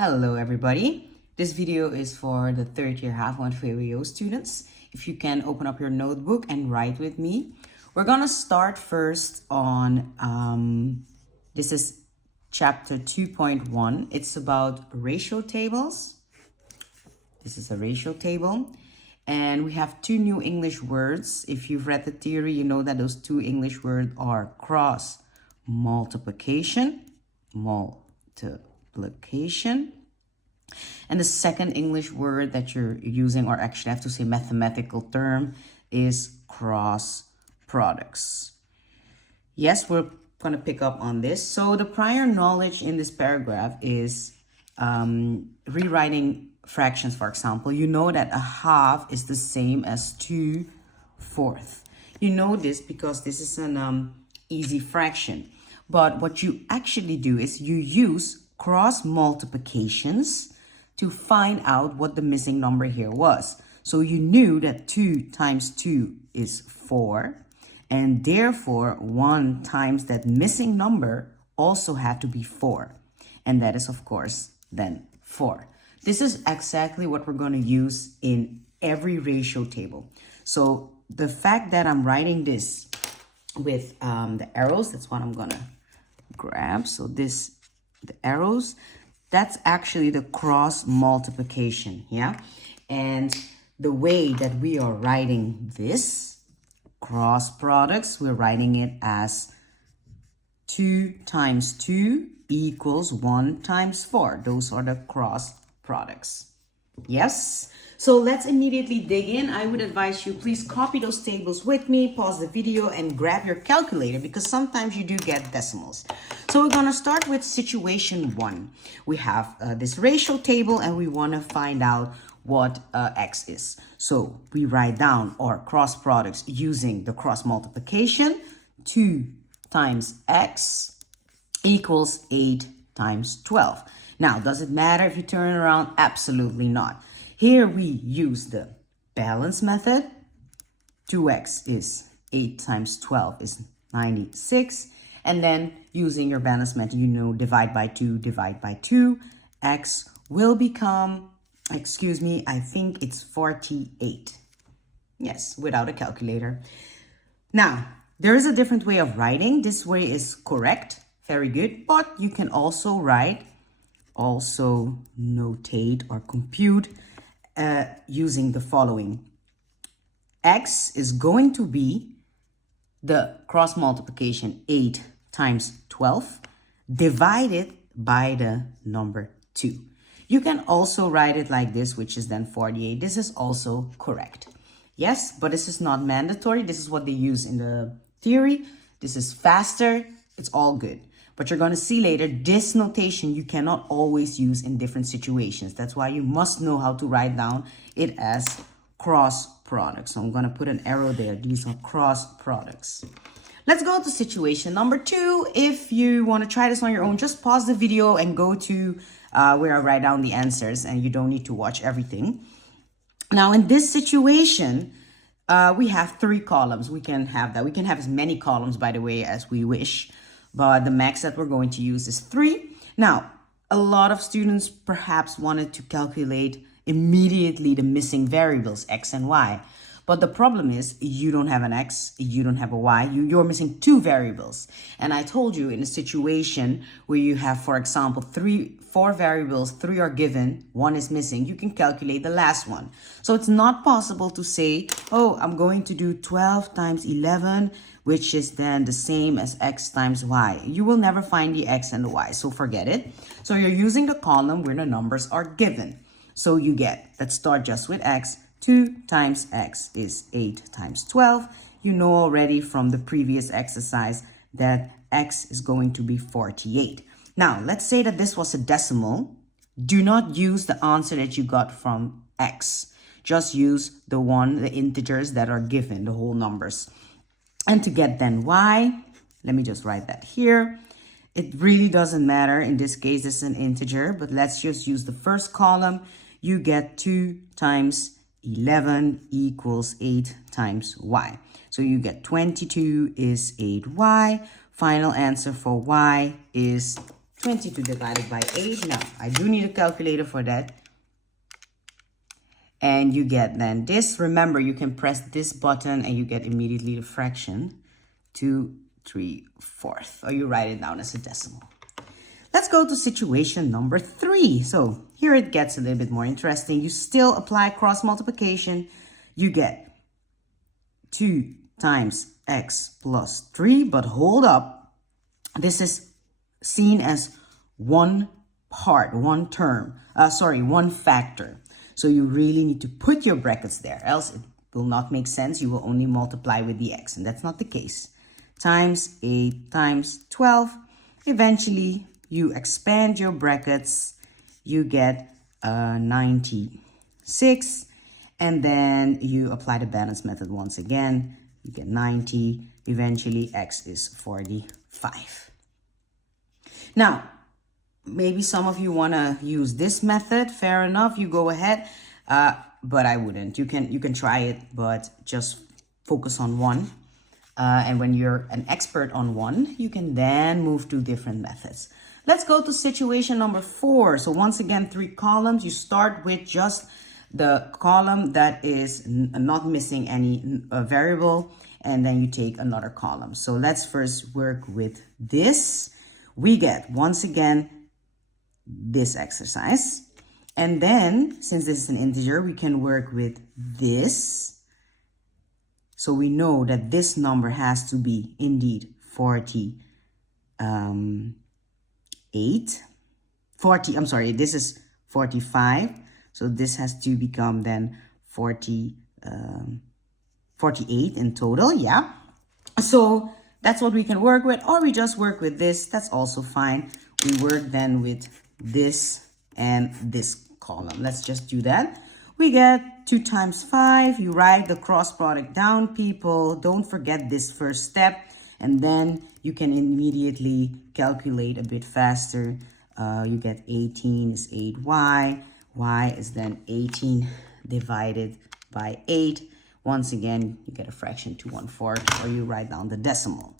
Hello everybody. This video is for the third year half one FAO students. If you can open up your notebook and write with me. We're gonna start first on, this is chapter 2.1. It's about ratio tables. This is a ratio table. And we have two new English words. If you've read the theory, you know that those two English words are cross multiplication, and the second English word that you're using, or actually I have to say mathematical term, is cross products. Yes, we're going to pick up on this. So the prior knowledge in this paragraph is rewriting fractions. For example, you know that a half is the same as 2/4. You know this because this is an easy fraction. But what you actually do is you use cross multiplications to find out what the missing number here was. So you knew that 2 times 2 is 4, and therefore 1 times that missing number also had to be 4. And that is, of course, then 4. This is exactly what we're going to use in every ratio table. So the fact that I'm writing this with the arrows, that's what I'm going to grab. So the arrows, that's actually the cross multiplication, yeah? And the way that we are writing this cross products, we're writing it as 2 times 2 equals 1 times 4. Those are the cross products. Yes? So let's immediately dig in. I would advise you, please copy those tables with me, pause the video, and grab your calculator because sometimes you do get decimals. So we're going to start with situation 1. We have this ratio table and we want to find out what x is. So we write down our cross products using the cross multiplication. 2 times x equals 8 times 12. Now, does it matter if you turn it around? Absolutely not. Here we use the balance method. 2x is 8 times 12 is 96. And then using your balance method, you know, divide by 2, divide by 2. X will become, I think it's 48. Yes, without a calculator. Now, there is a different way of writing. This way is correct. Very good. But you can also write, also notate or compute using the following. X is going to be the cross multiplication 8 times 12 divided by the number 2. You can also write it like this, which is then 48. This is also correct. Yes, but this is not mandatory. This is what they use in the theory. This is faster. It's all good. But you're going to see later, this notation you cannot always use in different situations. That's why you must know how to write down it as cross products. So I'm going to put an arrow there. These are cross products. Let's go to situation number 2. If you want to try this on your own, just pause the video and go to where I write down the answers, and you don't need to watch everything. Now, in this situation, we have 3 columns. We can have that. We can have as many columns, by the way, as we wish. But the max that we're going to use is 3. Now, a lot of students perhaps wanted to calculate immediately the missing variables, x and y. But the problem is you don't have an x, you don't have a y, you're missing 2 variables. And I told you in a situation where you have, for example, 4 variables, 3 are given, 1 is missing, you can calculate the last one. So it's not possible to say, oh, I'm going to do 12 times 11, which is then the same as x times y. You will never find the x and the y, so forget it. So you're using the column where the numbers are given. So you get, let's start just with x. 2 times x is 8 times 12. You know already from the previous exercise that x is going to be 48. Now, let's say that this was a decimal. Do not use the answer that you got from x. Just use the integers that are given, the whole numbers. And to get then y, let me just write that here. It really doesn't matter. In this case, it's an integer, but let's just use the first column. You get 2 times 11 equals 8 times y. So you get 22 is 8y. Final answer for y is 22 divided by 8. Now, I do need a calculator for that. And you get then this. Remember, you can press this button and you get immediately the fraction. 2 3/4. Or you write it down as a decimal. Let's go to situation number 3. So here it gets a little bit more interesting. You still apply cross multiplication. You get 2 times x plus 3. But hold up. This is seen as one part, one term. One factor. So you really need to put your brackets there, else it will not make sense. You will only multiply with the x, and that's not the case. Times 8 times 12. Eventually, you expand your brackets. You get 96. And then you apply the balance method once again. You get 90. Eventually, x is 45. Now, maybe some of you want to use this method. Fair enough, you go ahead. But I wouldn't. You can try it, but just focus on one. And when you're an expert on one, you can then move to different methods. Let's go to situation number 4. So once again, 3 columns. You start with just the column that is not missing any variable, and then you take another column. So let's first work with this. We get, once again, this exercise. And then, since this is an integer, we can work with this. So we know that this number has to be indeed 48. This is 45. So this has to become then 48 in total, yeah. So that's what we can work with, or we just work with this. That's also fine. We work then with this and this column. Let's just do that. We get 2 times 5. You write the cross product down, people. Don't forget this first step. And then you can immediately calculate a bit faster. You get 18 is 8y. Y is then 18 divided by 8. Once again, you get a fraction 2/4, or you write down the decimal.